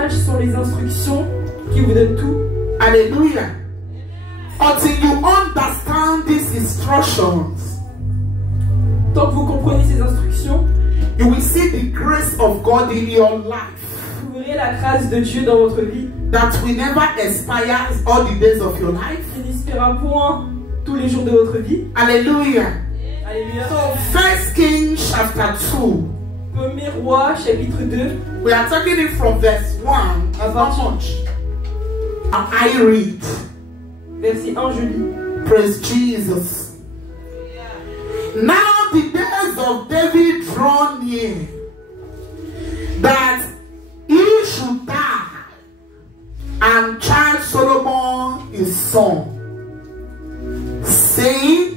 sages sont les instructions qui vous donnent tout. Hallelujah. Until you understand these instructions, Tant que vous comprenez ces instructions, you will see the grace of God in your life vous verrez la grâce de Dieu dans votre vie. that will never expire all the days of your life. Qui n'expirera point tous les jours de votre vie. Hallelujah. Alléluia. So, 1 Kings chapter 2. 1er Roi, chapitre 2. We are taking it from verse 1. Not much. And I read. Verset 1, je lis. Praise Jesus. Now the days of David draw near, that he should die, and child Solomon his son, saying,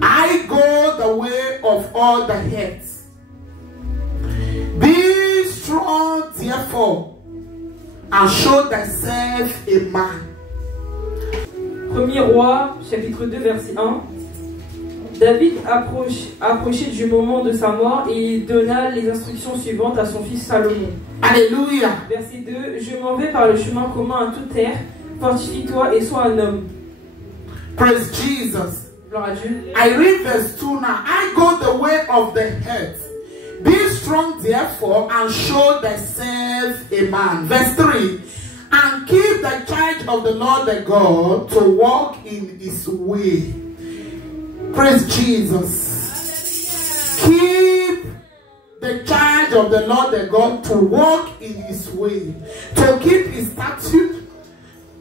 I go the way of all the heads. Be strong therefore, and show thyself a man. 1er Roi, chapitre 2, verset 1. David approchait du moment de sa mort et il donna les instructions suivantes à son fils Salomon. Alléluia. Verset 2. Je m'en vais par le chemin commun à toute terre. Fortifie-toi et sois un homme. Praise Jesus. Gloire à Dieu. I read verse 2 now. I go the way of the heads. Be strong therefore and show thyself a man. Verse 3. And keep the charge of the Lord thy God to walk in his way. Praise Jesus. Keep the charge of the Lord thy God to walk in his way. To keep his statute.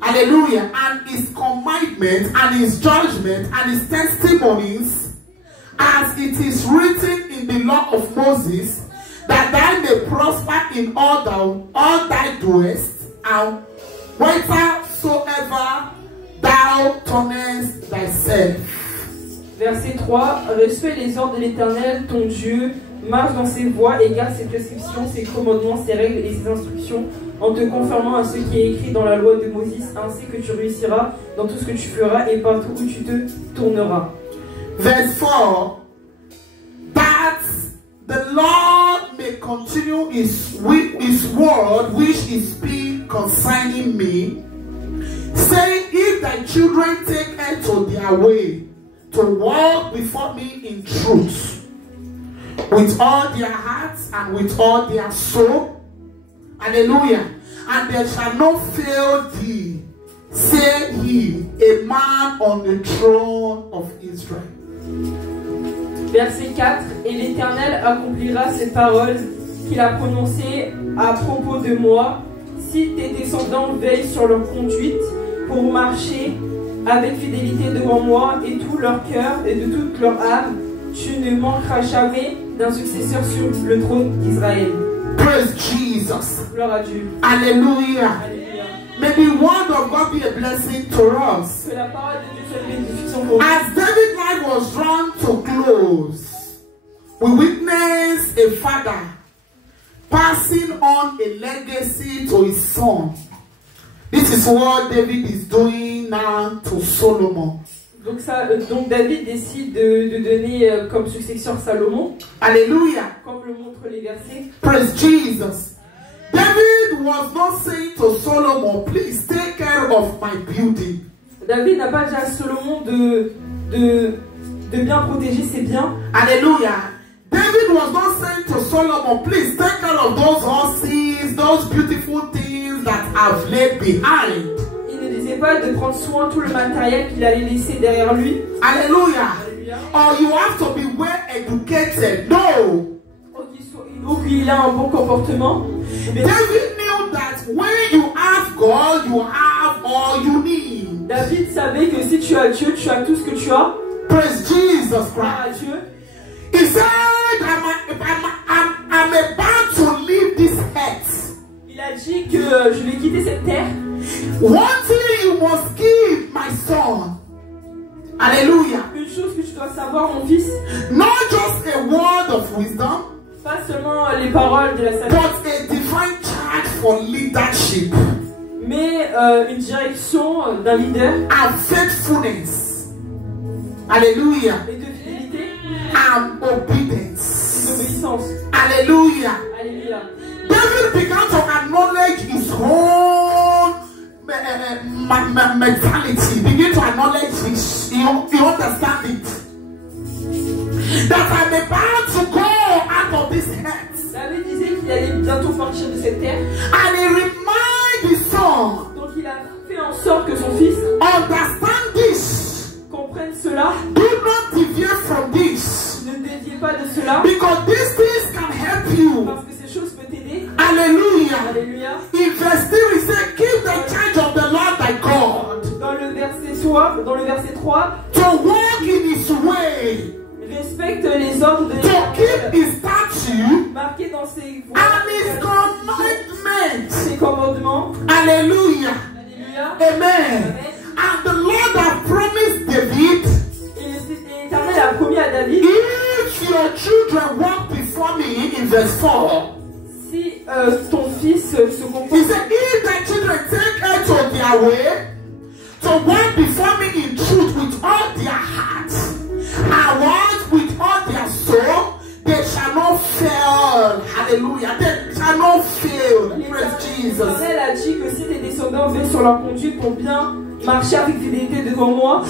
Hallelujah. And his commandments and his judgment and his testimonies, as it is written in the law of Moses, that thou may prosper in all thy doest, and whithersoever thou turnest thyself. Verset 3. Respecte les ordres de l'Éternel, ton Dieu, marche dans ses voies et garde ses prescriptions, ses commandements, ses règles et ses instructions, en te conformant à ce qui est écrit dans la loi de Moïse, ainsi que tu réussiras dans tout ce que tu feras et partout où tu te tourneras. Verse 4. That the Lord may continue his word which he speak concerning me, saying, if thy children take heed to their way, to walk before me in truth, with all their hearts and with all their soul. Hallelujah. And there shall not fail thee, say he, a man on the throne of Israel. Verset 4. Et l'Éternel accomplira ces paroles qu'il a prononcées à propos de moi, si tes descendants veillent sur leur conduite pour marcher avec fidélité devant moi et tout leur cœur et de toute leur âme, tu ne manqueras jamais d'un successeur sur le trône d'Israël. Praise Jesus. Gloire à Dieu. Hallelujah. Alléluia. May the word of God be a blessing to us. Que la parole de Dieu soit une bénédiction pour nous. As David's life was drawn to close, we witness a father passing on a legacy to his son. This is what David is doing now to Solomon. Donc David décide de donner comme successeur Salomon. Hallelujah. Comme le montrent les versets. Praise Jesus. David was not saying to Solomon, please take care of my building. David n'a pas dit à Salomon de bien protéger ses biens. Hallelujah. David was not saying to Solomon, please take care of those horses, those beautiful things that I've left behind. Il ne disait pas de prendre soin de tout le matériel qu'il allait laisser derrière lui. Hallelujah. Or you have to be well educated. No. Ou qu'il a un bon comportement. David knew that when you have God, you have all you need. David savait que si tu as Dieu, tu as tout ce que tu as. Praise Jesus Christ. Dieu. He said, I'm about to leave this earth. Il a dit que je vais quitter cette terre. One thing you must give, my son. Hallelujah. Une chose que tu dois savoir, mon fils. Not just a word of wisdom. Pas seulement les paroles de la sagesse. But a divine charge for leadership. Mais une direction d'un leader. And faithfulness. Hallelujah. Et de fidélité. And obedience. Et d'obéissance. Hallelujah. Alléluia. David began to acknowledge mentality. Begin to acknowledge this. You understand it. That I'm about to go out of this earth. David disait qu'il allait bientôt partir de cette terre. And he reminded his son. Donc il a fait en sorte que son fils Understand this. comprenne cela. Do not deviate from this. Ne déviez pas de cela. Because these things can help you. Parce que ces choses peuvent t'aider. Hallelujah. Alléluia. In verse 3, he said, keep the charge of the Lord thy God. Dans le verset 3, To walk in his way. respecte les ordres de To keep l'Éternel, his statute marqués dans ses voies, and his commandments. ses commandements. Hallelujah. Alléluia. Amen. And the Lord hath promised David, Et l'Éternel a promis à David, if your children walk before me, in verse 4, si ton fils se he comporte, said, if thy children take heed to their way, to walk before me in truth with all their hearts, and walk with all their soul, they shall not fail. Hallelujah. They shall not fail. Praise Jesus. l'Éternel a dit que si tes descendants veillent sur leur conduite pour bien marcher avec fidélité devant moi,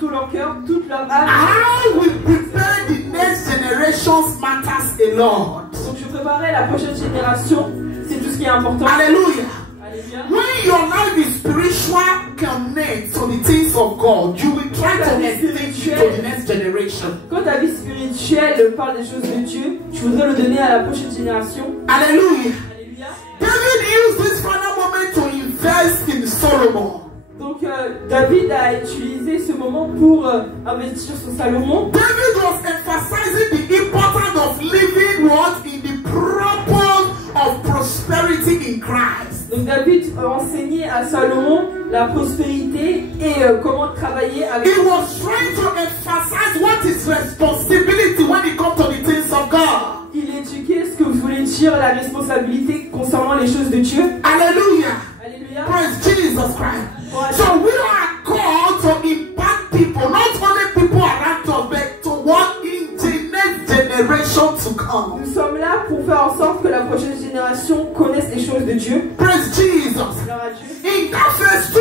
tout leur cœur, toute leur âme. How we prepare the next generations matters a lot. Donc je préparais la prochaine génération, c'est tout ce qui est important. Hallelujah. Alléluia. When your life is spiritual, connect to the things of God. You will try to extend it to the next generation. Quand ta vie spirituelle parle des choses de Dieu, tu voudrais le donner à la prochaine génération. Hallelujah. Alléluia. David used this final moment to invest in Solomon. Donc David a utilisé ce moment pour investir sur Salomon. David was emphasizing the importance of living what in the purpose of prosperity in Christ. Donc David enseignait à Salomon la prospérité et comment travailler avec. He was trying to emphasize what is responsibility when it comes to the things of God. Il éduquait ce que voulait dire la responsabilité concernant les choses de Dieu. Hallelujah. Alléluia. Praise Jesus Christ. So we are called to impact people, not only people around us, but to walk in the next generation to come. Nous sommes là pour faire en sorte que la prochaine génération connaisse les choses de Dieu. Praise Jesus. Gloire à Dieu. In that verse 2,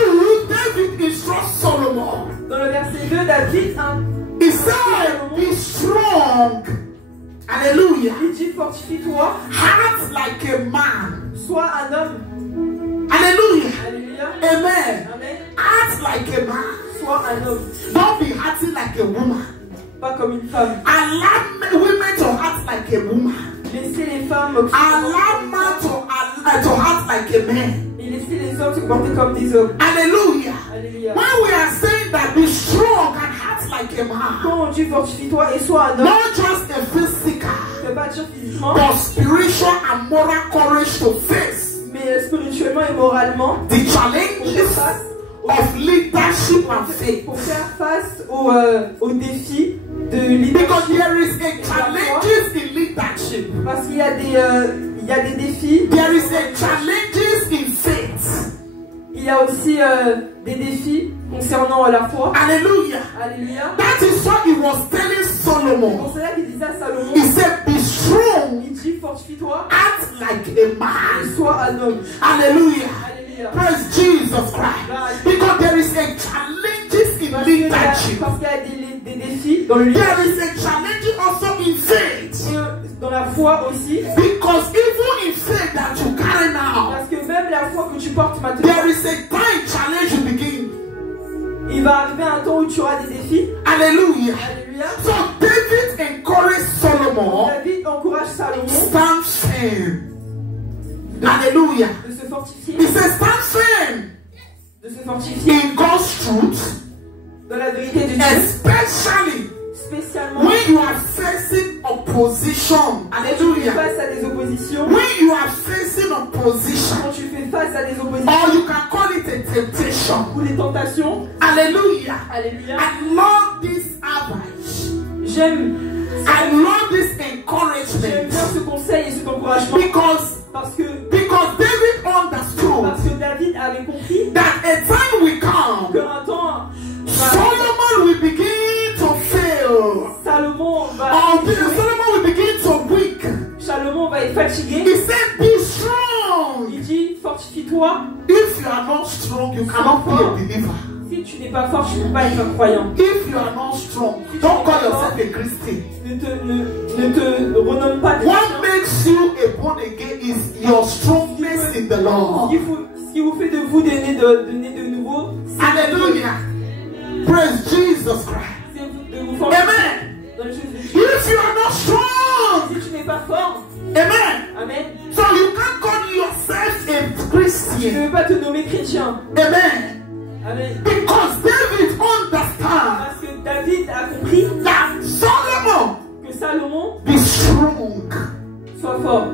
David instructs Solomon. Dans le verset 2, David He said, be strong. Hallelujah. il dit fortifie-toi, Heart like a man. sois un homme. Hallelujah. Alléluia. Amen. Amen. Act like a man. Sois un homme, Don't be acting like a woman. pas comme une femme. Allow women to act like a woman. Laissez les femmes Allow man to act like a man. et laissez les hommes se comporter comme des hommes. Hallelujah. Alléluia. When we are saying that be strong and act like a man, Quand on dit fortifie-toi et sois un homme, not just a physical, ne pas dire physiquement, but spiritual and moral courage to face mais spirituellement et moralement, the pour faire challenges face, of leadership and faith. pour faire face aux défis de Because leadership. there is a challenges in leadership. Parce qu'il y a des défis. There is a challenges in faith. Il y a aussi des défis concernant la foi. Hallelujah. Alléluia. That is what he was telling C'est Solomon. pour cela qu'il disait à Salomon, He said, be strong, il dit fortifie-toi act like a et man. sois un homme. Hallelujah. Alléluia. Praise Jesus Christ. Because there is a challenges in Parce qu'il y a leadership. des défis dans le leadership. There is a challenge also in faith. Et dans la foi aussi. Because even in faith that you carry now, Parce que même la foi que tu portes maintenant, there is a time challenge you begin. il va arriver un temps où tu auras des défis. Hallelujah. Alléluia. So David encouraged Solomon, David encourage Salomon stand firm. Hallelujah. de se fortifier, He says, stand firm de se fortifier in God's truth, dans la vérité de Dieu, especially spécialement when you are facing opposition. quand tu fais Hallelujah. face à des oppositions, When you are facing opposition, quand tu fais face à des oppositions or you can call it a temptation. ou des tentations. Hallelujah. Alléluia. I love this advice. J'aime I love this bien encouragement. ce conseil et cet encouragement Because David understood parce que David avait compris that a time will come, qu'un temps Solomon will begin to fail. Salomon Solomon will begin to weak. Salomon va être fatigué. He said, be strong. Il dit fortifie-toi. If you are not strong, you cannot be a believer. tu n'es pas fort, tu ne peux pas être un croyant. If you are not strong, don't call yourself a Christian. Ne te renomme pas de What chrétien. makes you a born again is your strongness in the Lord. Ce qui vous fait de vous des nés de nouveau, Hallelujah. Praise Jesus Christ. c'est de vous forger Amen. dans les choses de Dieu. If you are not strong, Si tu n'es pas fort, amen. amen, So you can't call yourself a tu ne Christian. veux pas te nommer chrétien. Amen. Amen. Because David understands Parce que David a compris that Solomon que Salomon be strong. soit fort.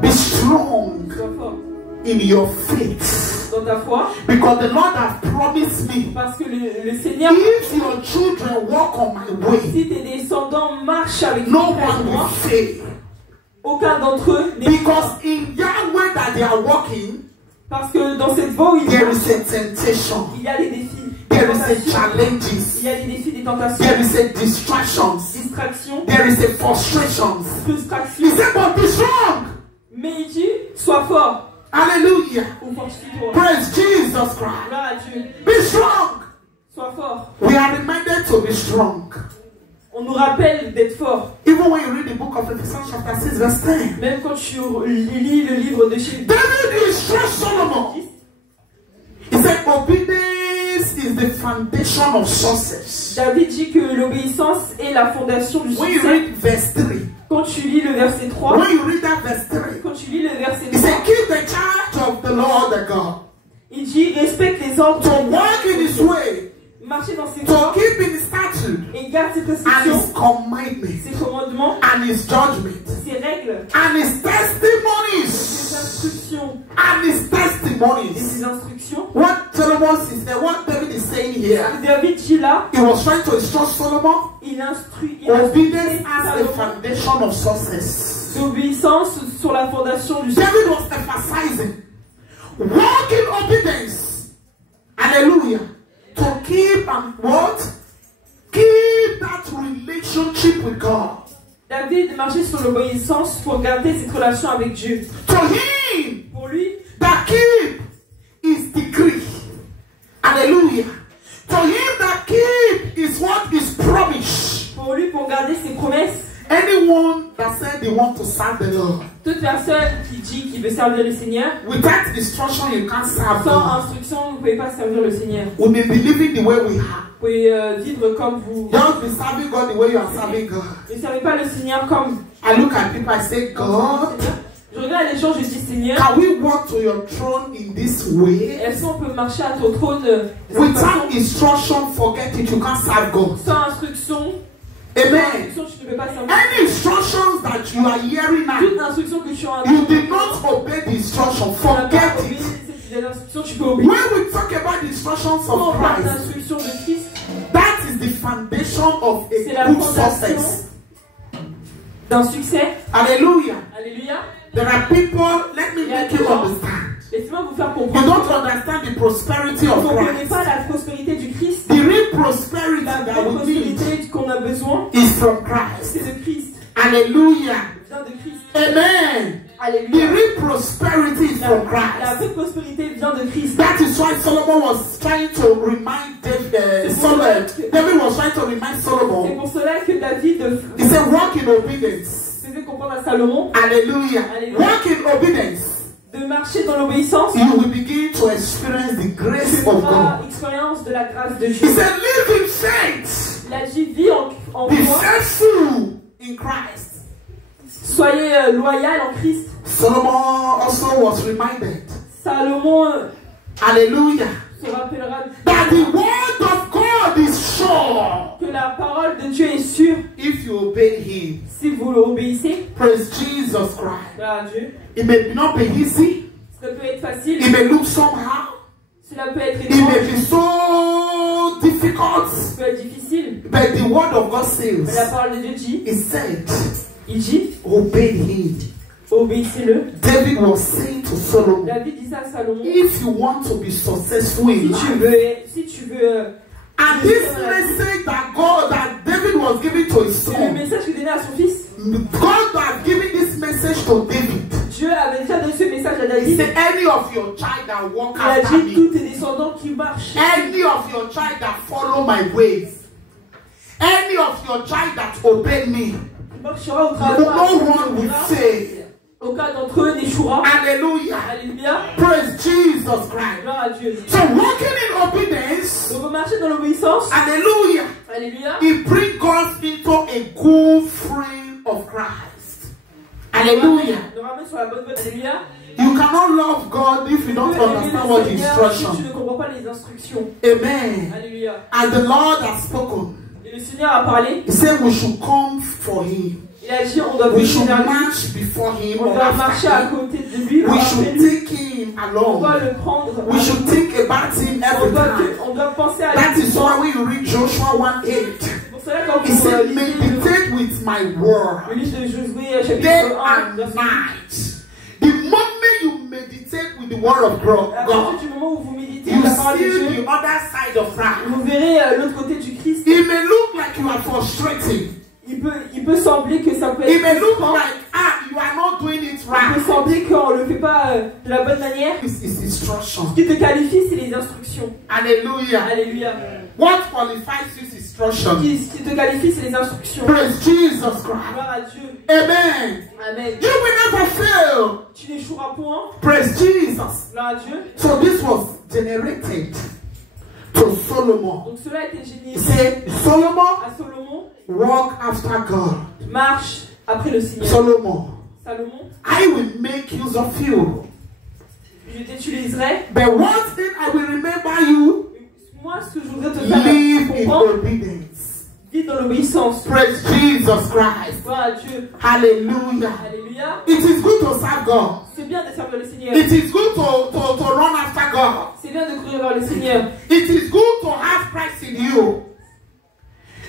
Be strong Sois fort in your faith. dans ta foi. Because the Lord has promised me, Parce que le Seigneur, if your children walk on my way, si tes descendants marchent avec no moi, one will fail. aucun d'entre eux n'est Because fort. in Yahweh that they are walking, Parce que dans cette voie où il y there is a temptation. a des défis, des There is a tentations. challenges. Il y a des défis, des tentations, There is a distractions. distractions, There is a frustrations. He frustrations. said, but be strong. Mais il dit, sois fort Hallelujah. ou fortifie-toi. Praise Jesus Christ. Gloire à Dieu. Be strong. Sois fort. We are reminded to be strong. On nous rappelle d'être fort. Even when you read the book of Ephesians chapter 6 verse 10. Même quand tu lis le livre de chez David instructs Solomon. He said, obedience is the foundation of success. David dit que l'obéissance est la fondation du When you succès. read verse 3, Quand tu lis le verset 3, when you read that verse 3, quand tu lis le verset he 3, said, keep the charge of the Lord the God. il dit respecte les ordres, To walk in his way, marcher dans ses to voies keep in his statute et garde ses and prescriptions, his commandments ses commandements, and his judgment ses règles, and his ses testimonies instructions and his et testimonies. ses instructions. What Solomon is there, what David is saying here, David dit là, he was trying to instruct Solomon. il instruit Obedience as the Salomon foundation of success. d'obéissance sur la fondation du succès. David was emphasizing walk in obedience. Hallelujah. To keep and what? Keep that relationship with God. David marchait sur l'obéissance pour garder cette relation avec Dieu. To him, Pour lui, that keep is decree. Hallelujah. To him that keep is what is promised. pour lui, pour garder ses promesses, Anyone that said they want to serve the Lord, toute personne qui dit qu'il veut servir le Seigneur, without instruction you can't serve sans God. instruction, vous ne pouvez pas servir le Seigneur. We may be living the way we are. Vous pouvez vivre comme vous. Just be serving God the way you are serving God. Ne servez pas le Seigneur comme I look at people, I say, God, je regarde les gens, je dis Seigneur, can we walk to your throne in this way? est-ce qu'on peut marcher à ton trône de cette Without façon? instruction, forget it, you can't serve God. Sans instruction, Amen. tu ne peux pas servir. Any instructions that you are hearing Toute now, instruction que tu as you did not obey the instruction, forget it. ces instructions, tu peux oublier. When we talk about the instructions Quand on of parle Christ, d'instruction de Christ, that is the foundation of c'est la a good fondation success. d'un succès. Hallelujah. Alléluia. There are people, let me make you understand. Laissez-moi vous faire You comprendre. don't understand the prosperity Vous of ne comprenez Christ. pas la prospérité du Christ. The real prosperity La that vraie we need prospérité qu'on a besoin, is from Christ. c'est de Christ. Hallelujah. Vient de Christ. Amen. The Alléluia. real prosperity is La from Christ. vraie prospérité vient de Christ. That is why Solomon was trying to remind David. David was trying to remind C'est Solomon. pour cela que David He said, walk in obedience. faisait comprendre à Salomon Hallelujah. Hallelujah. Walk in obedience. de marcher dans l'obéissance. You will begin to experience the grace Tu of feras God. expérience de la grâce de He Dieu. said, live in faith. Il a dit, vis en Be moi, faithful in Christ. soyez loyal en Christ. Solomon also was reminded, Salomon hallelujah, se rappellera that the word of God is sure que la parole de Dieu est sûre if you obey him. si vous l'obéissez. Praise Jesus Christ. Gloire à Dieu. It may not be easy. Ça peut être facile, It may look somehow. cela peut être It may étrange, be so difficult. ça peut être difficile. But the word of God Mais la says, parole de Dieu dit, it said, il dit, obey him. obéissez-le. David was saying to Solomon, David dit ça à Salomon. if you want to be successful in Si life, tu veux, and this message that David was giving to his c'est le son, message qu'il donnait à son fils. God had given this message to David. Dieu avait déjà donné ce message à à David. He said, any of your child that walk Il a after dit tous me, tes descendants qui marchent. any of your child that follow my ways, any of your child that obey me, Qui marchera au travers. no one will say, Aucun d'entre eux n'échouera. hallelujah. Alléluia. Praise Jesus Christ. Gloire à Dieu. So walking in obedience, Donc on marcher dans l'obéissance. hallelujah, Alléluia. it brings us into a good frame of Christ. Hallelujah. Nous ramène sur la bonne voie. Alléluia. You cannot love God if you don't Tu peux aimer understand le what the Seigneur si tu instruction. ne comprends pas les instructions. Amen. Alléluia. And the Lord has spoken. Et le Seigneur a parlé. He said we should come for Him. Il a dit on doit We venir should vers lui. march before Him On or doit marcher after à Him. côté de lui. We après should lui. take Him On doit along. le prendre. We should think about Him every time. On doit penser à That lui. is why when you read Joshua 1:8, Pour cela, quand He vous said, lisez meditate with my le word livre de Josué, day chapitre 1, and verset 8. night. The moment you meditate with the word of À God, partir du moment où vous méditez you la parole de see Dieu, the other side of life. vous verrez l'autre côté du Christ. It may look like you are frustrating. Il peut sembler que ça peut It être may look frustrant. like, you are not doing it Il peut right. sembler qu'on ne le fait pas de la bonne manière. It's instruction. Ce qui te qualifie, c'est les instructions. Hallelujah. Alléluia. What qualifies you is instruction. Ce qui te qualifie, c'est les instructions. Praise Jesus Christ. Gloire à Dieu. Amen. Amen. You will never fail. Tu n'échoueras point. Praise Jesus. Gloire à Dieu. So this was generated to Solomon. Donc cela a été He généré said, Solomon, à Solomon. walk after God. Marche après le Seigneur. Solomon, Salomon, I will make use of you. je t'utiliserai. But one thing I will remember you, Moi, ce que je voudrais te faire live in comprendre, obedience. vis dans l'obéissance. Praise Jesus Christ. Gloire à Dieu. Hallelujah. Alléluia. It is good to serve God. C'est bien de servir le Seigneur. It is good to run after God. C'est bien de courir vers le Seigneur. It is good to have Christ in you.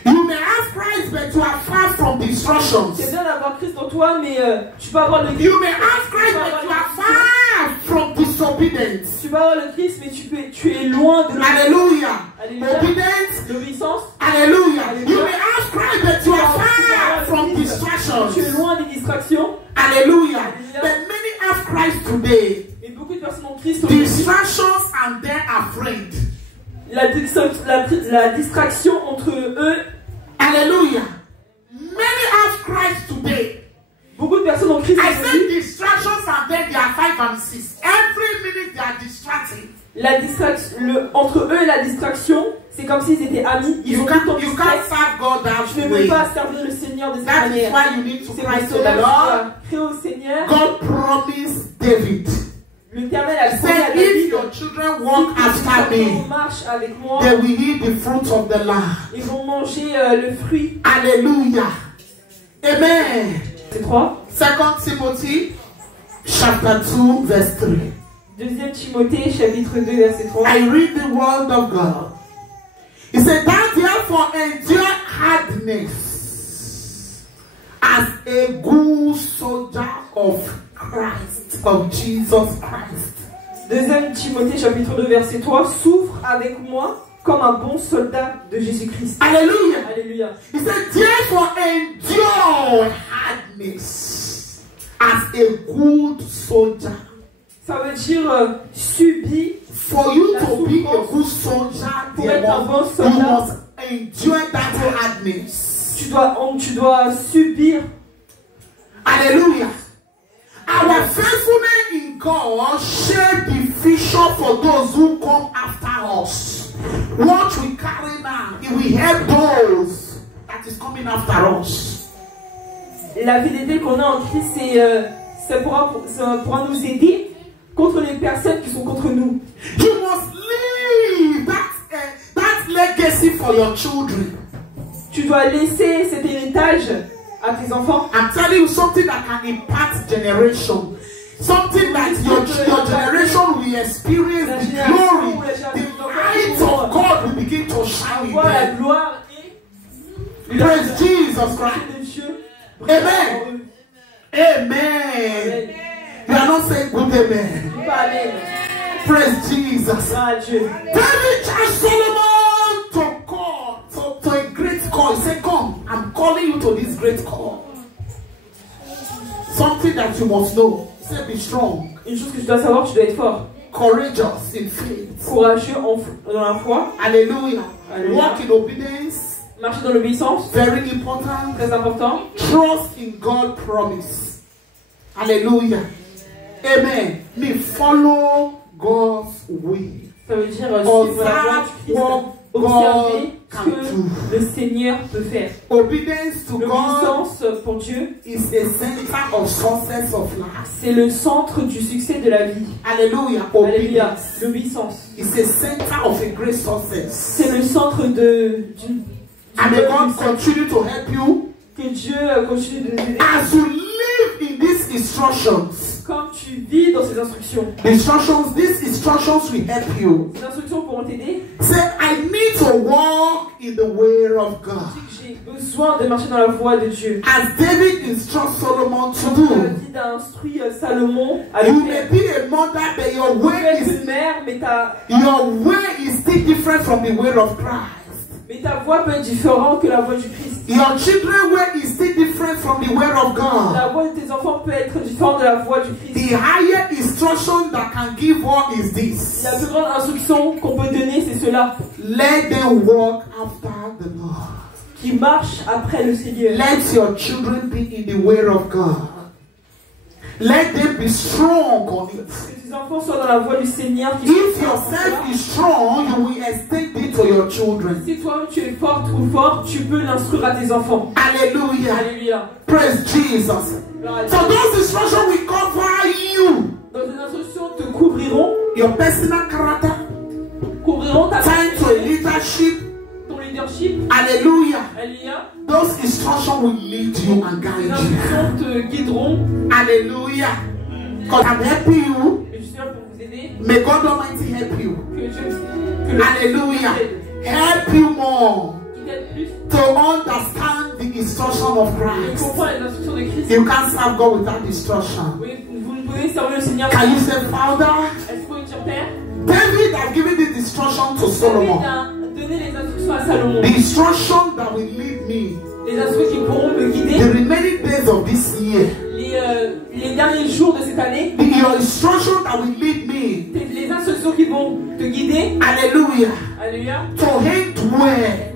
You may have Christ, but you are far from the C'est instructions. bien d'avoir Christ en toi, mais tu peux avoir le Christ. You may have Christ, but you are far from disobedience. Tu peux avoir le Christ, mais tu es loin de l'obéissance. Hallelujah. Alléluia. Obedience. L'obéissance. Hallelujah. You may have Christ, but you are far from Tu es distractions. loin des distractions. Hallelujah. But many have Christ today. Et beaucoup de personnes ont Christ aujourd'hui. Distractions and they are friends. La distraction entre eux. Hallelujah. Many have Christ today. Beaucoup de personnes ont Christ I aujourd'hui. said distractions and then they are 5 and 6. Every minute they are distracting. Entre eux et la distraction, c'est comme s'ils étaient amis. Ils You ont tout le temps can't distrait. serve God Tu ne that peux way. pas servir le Seigneur de cette That is manière. why you need to C'est cry pour to cela the que tu Lord. dois crier au Seigneur. God promised David. L'Éternel a He promis à said, David, if your children walk after si me, tes marchent avec moi, they will eat the fruit of the land. ils vont manger le fruit. Hallelujah. Amen. C'est 3. 2 Timothy chapter 2 verse 3. 2 Timothée chapitre 2 verset 3. I read the word of God. He said, that therefore endure hardness as a good soldier of Christ, of Jesus Christ. 2 Timothée chapitre 2 verset 3. Souffre avec moi comme un bon soldat de Jésus-Christ. Hallelujah. Alléluia. He said, therefore endure hardness as a good soldier. Ça veut dire subir. For you to be a good soldier, Pour être un bon you soldat, must endure that hardness. tu dois subir. Hallelujah. Our faithfulness in God shape the future for those who come after us. What we carry now, it will help those that is coming after us. La fidélité qu'on a en Christ, ça pourra nous aider contre les personnes qui sont contre nous. You must leave that legacy for your children. Tu dois laisser cet héritage à tes enfants. I'm telling you something that can impact generation. Something that your generation will experience the glory. The light of God will begin to shine in Voir la them. gloire et Praise Jesus Christ. de Dieu. Amen. Amen. You are not saying good amen. Amen. Praise Jesus. Gloire à Dieu. David charged Solomon to call to a great call. He said, come, I'm calling you to this great call. Something that you must know. He said, be strong. Une chose que tu dois savoir, tu dois être fort. Courageous in faith. Courageux dans la foi. Hallelujah. Alléluia. Walk in obedience. Marcher dans l'obéissance. Very important. Très important. Trust in God's promise. Hallelujah. Amen. Me follow God's will. Ça veut dire suivre la voie du Christ. Observer ce que le Seigneur peut faire. Obedience to God L'obéissance pour Dieu is the center of success of life. c'est le centre du succès de la vie. Hallelujah. Alléluia. Obedience L'obéissance. is the center of a great success. C'est le centre d'une And may God continue to help you que Dieu continue de nous aider. as you live in these instructions. Comme tu vis dans ces instructions. These instructions will help you. Ces instructions pourront t'aider. Say, I need to walk in the way of God. J'ai besoin de marcher dans la voie de Dieu. As David instructs Solomon to do. David a instruit Salomon à le You may faire. be a mother, but your Tu way es is une mère, mais still different from the way of Christ. ta voix peut être différente que la voix du Christ. Your children's way is still different from the way of God. La voix de tes enfants peut être différente de la voix du Christ. The higher instruction that can give all is this. La plus grande instruction qu'on peut donner, c'est cela. Let them walk after the Lord. Qui marche après le Seigneur. Let your children be in the way of God. Let them be strong on it. Que tes enfants soient dans la voie du Seigneur. If yourself is strong, you will extend it to your children. Si toi tu es forte ou fort, tu peux l'instruire à tes enfants. Hallelujah. Alléluia. Praise Jesus. So those instructions will cover you. Dans ces instructions te couvriront. Your personal character. Couvriront ta Time to leadership. ton leadership. Hallelujah. Alléluia. Those instructions will lead you and Les guide you. instructions te guideront. Hallelujah. God, I'm helping you. Et je suis là pour vous aider. May God Almighty help you. Que le Hallelujah. Help you more qui t'aide plus. to understand the instruction of De Christ. comprendre les instructions de Christ. You can't serve God without instruction. Oui, vous ne pouvez servir le Seigneur. Can you say, Father? Est-ce que vous pouvez dire Père? David has given this instruction to David Solomon. a donné les instructions à Salomon. The instruction that will lead me Les instructions qui pourront me guider the remaining days of this year. les derniers jours de cette année. Your instruction that will lead me. Les instructions qui vont te guider. Hallelujah. Alléluia. To hate well.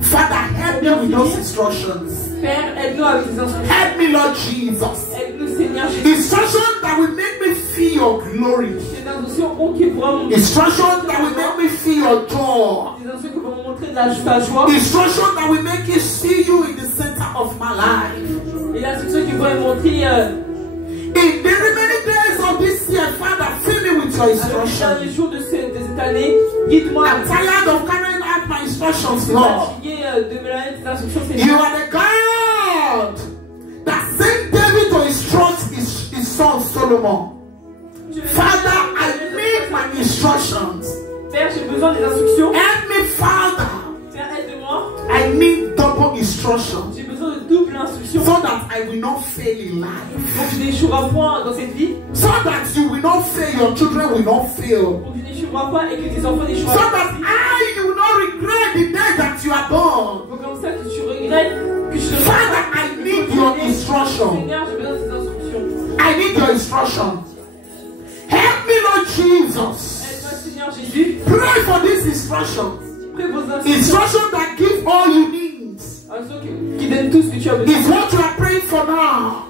Father, help me with those instructions. Père, aide-nous avec tes instructions. Help me, Lord Jesus. Aide-nous, Seigneur Jésus. Instruction that will make me feel your glory. Des instructions qui pourront me Instruction that will make me feel your joy. Des instructions qui vont me montrer de ta joie. Instruction that will make me see you in the center of my life. Et l'instruction qui pourrait me montrer In the remaining days of this year, Father, fill me with your les instruction. derniers jours de cette année. Guide-moi. I'm tired of carrying out my instructions, Je suis Lord. fatigué de me donner tes instructions, You Seigneur. are the God that sent David to instruct his son Solomon. Father, I need my instructions. Père, j'ai besoin des instructions. Help me, Father. Père, aide-moi. I need double instructions J'ai besoin de double instruction. so that I will not fail in life. Pour que je n'échouerai point dans cette vie. So that you will not fail, your children will not fail. Pour que je n'échouerai pas et que tes enfants n'échoueront So pas. that you will not regret the day that you are born. Pour comme ça que tu regrettes que je te Father, I need your instruction. Seigneur, j'ai besoin de tes instructions. I need your instruction. Help me, Lord Jesus. Aide-moi, Seigneur Jésus. Pray for this instruction. Prie vos instructions. Instruction that give all you need. Instructions qui donnent tout ce que tu as besoin. Is what you are praying for now.